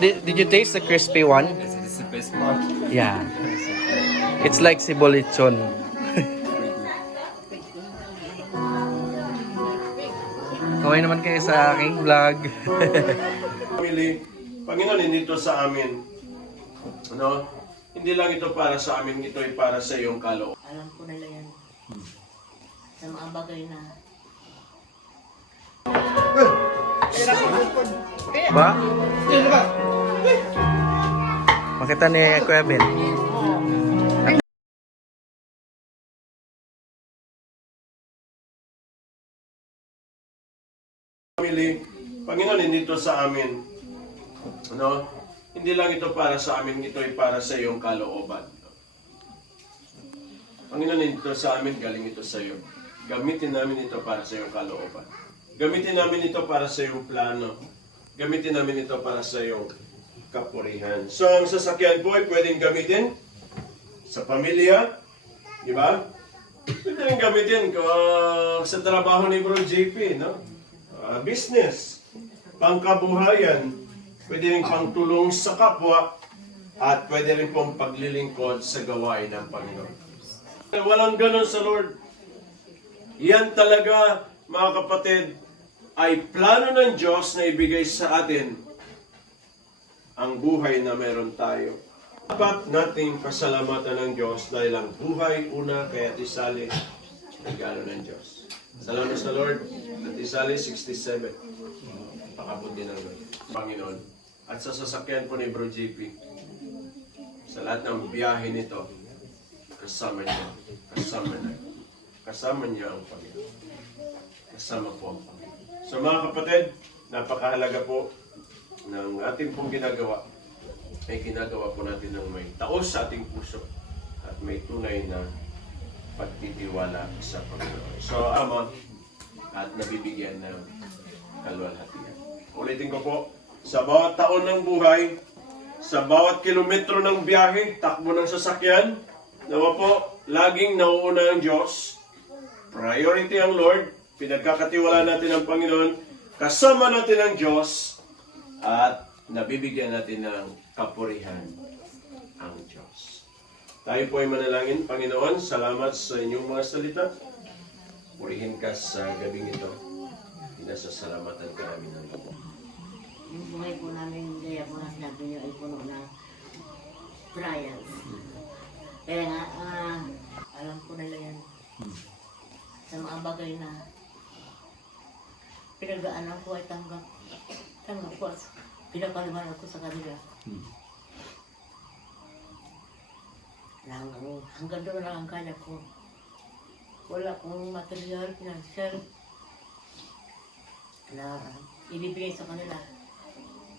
Did you taste the crispy one? This is the best part. Yeah. It's like sibolichon. Kaway naman kayo sa aking vlog. Family, Panginoon, hindi ito sa amin. Ano? Hindi lang ito para sa amin, ito ay para sa iyong kalooban. Alam ko nila yan. Sa mga bagay na Ba? Makita ni Kuya Ben. Family, Panginoon, hindi ito sa amin. Ano? Hindi lang ito para sa amin, ito ay para sa iyong kalooban. Panginoon, hindi ito sa amin, galing ito sa iyo. Gamitin namin ito para sa iyong kalooban. Gamitin namin ito para sa iyong plano. Gamitin namin ito para sa iyong kapurihan. So, ang sasakyan po ay pwedeng gamitin sa pamilya, di ba? Pwede rin gamitin sa trabaho ni Bro JP, no? Business, pangkabuhayan, pwede rin pangtulong sa kapwa, at pwede rin pong paglilingkod sa gawain ng Panginoon. Walang ganun sa Lord. Yan talaga, mga kapatid, ay plano ng Diyos na ibigay sa atin ang buhay na meron tayo. Dapat nating pasalamatan ng Diyos dahil ang buhay, una, kaya tisali, regalo ng Diyos. Salamat sa Lord. At isali 67. Pakabuti ng Lord. Panginoon. At sa sasakyan po ni Bro JP, sa lahat ng biyahe nito, kasama niya. Kasama niya ang Panginoon. Kasama po ang Panginoon. So mga kapatid, napakahalaga po ng ating pong ginagawa. Ay ginagawa po natin ng may taos sa ating puso at may tunay na pagtitiwala sa Panginoon. So, Ama, at nabibigyan ng kaluwalhatian. Ulitin ko po, sa bawat taon ng buhay, sa bawat kilometro ng biyahe, takbo ng sasakyan, nawa po, laging nauuna ang Diyos, priority ang Lord, pinagkakatiwala natin ang Panginoon, kasama natin ang Diyos, at nabibigyan natin ng kapurihan ang Diyos. Tayo po ay manalangin. Panginoon, salamat sa inyong mga salita. Purihin ka sa gabing ito. Pinasasalamatan ka namin ng Lord. yung buhay po namin, gaya po na sinabi niyo ay puno ng trials. Kaya nga, alam ko nila yan. Sa mga bagay na pinagdaanan ko ay tanggap ko. Pinapaliwanag ko sa kanila. Hanggang doon lang ang kaya ko. Wala akong material, financial na ibibigay sa kanila.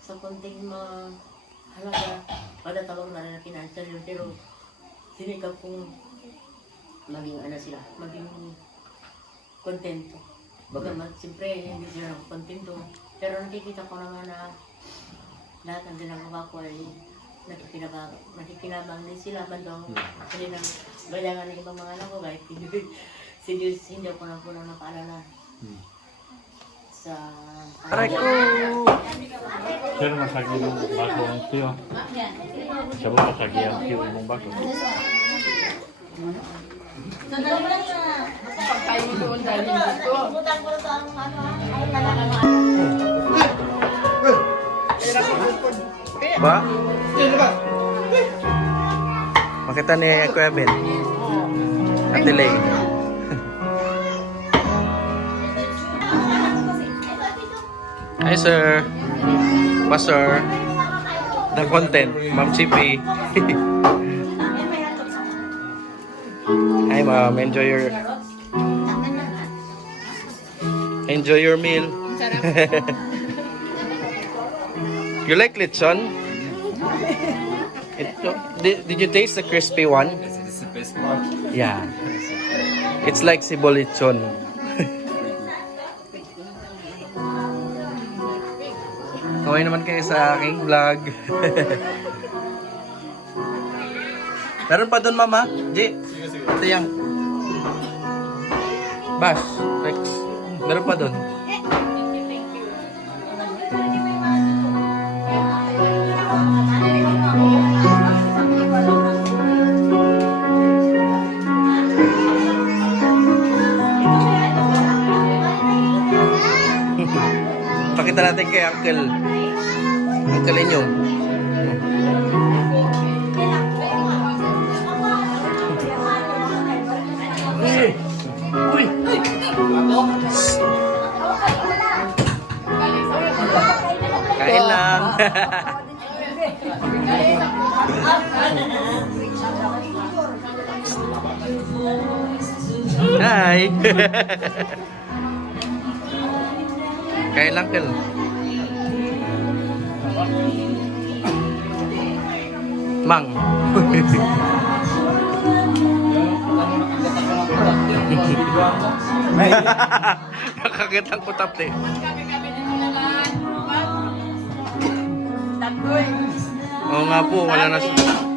Sa konting halaga, padatawag na nila financial yun. Pero sinikap kong maging sila, maging kontento. Bagamat siyempre hindi sila kontento. Pero nakikita ko naman na lahat ng ginagawa ko ay nakikinabang din sila bandang kanilang bayangan ng ibang mga anak ko kahit si Diyos hindi ako na po na nakaalala sa Aray ko! Sir, masagi yung bako ang tiyo. Sabi masagi ang tiyo yung bako. Pagkain mo doon dahil dito. Butang ko sa ay nalalaman. Ba? Makita ni Kuya Ben. At delay. Hi sir. Pastor. The content. Ma'am CP. Hi ma'am. Enjoy your meal. You like lechon? Did you taste the crispy one? This is the best part. Yeah. It's like sibolichon. Kaway naman kayo sa aking vlog. Meron pa doon mama? G. Ito yung Bash. Rex. Meron pa doon. natin kay Uncle. Uncle inyo. Kain lang. Hi. Kain lang, Uncle. Mang. Nakakitang kutap eh. Kami-kami na nilalaan. Tandoy. Oo nga po, wala na.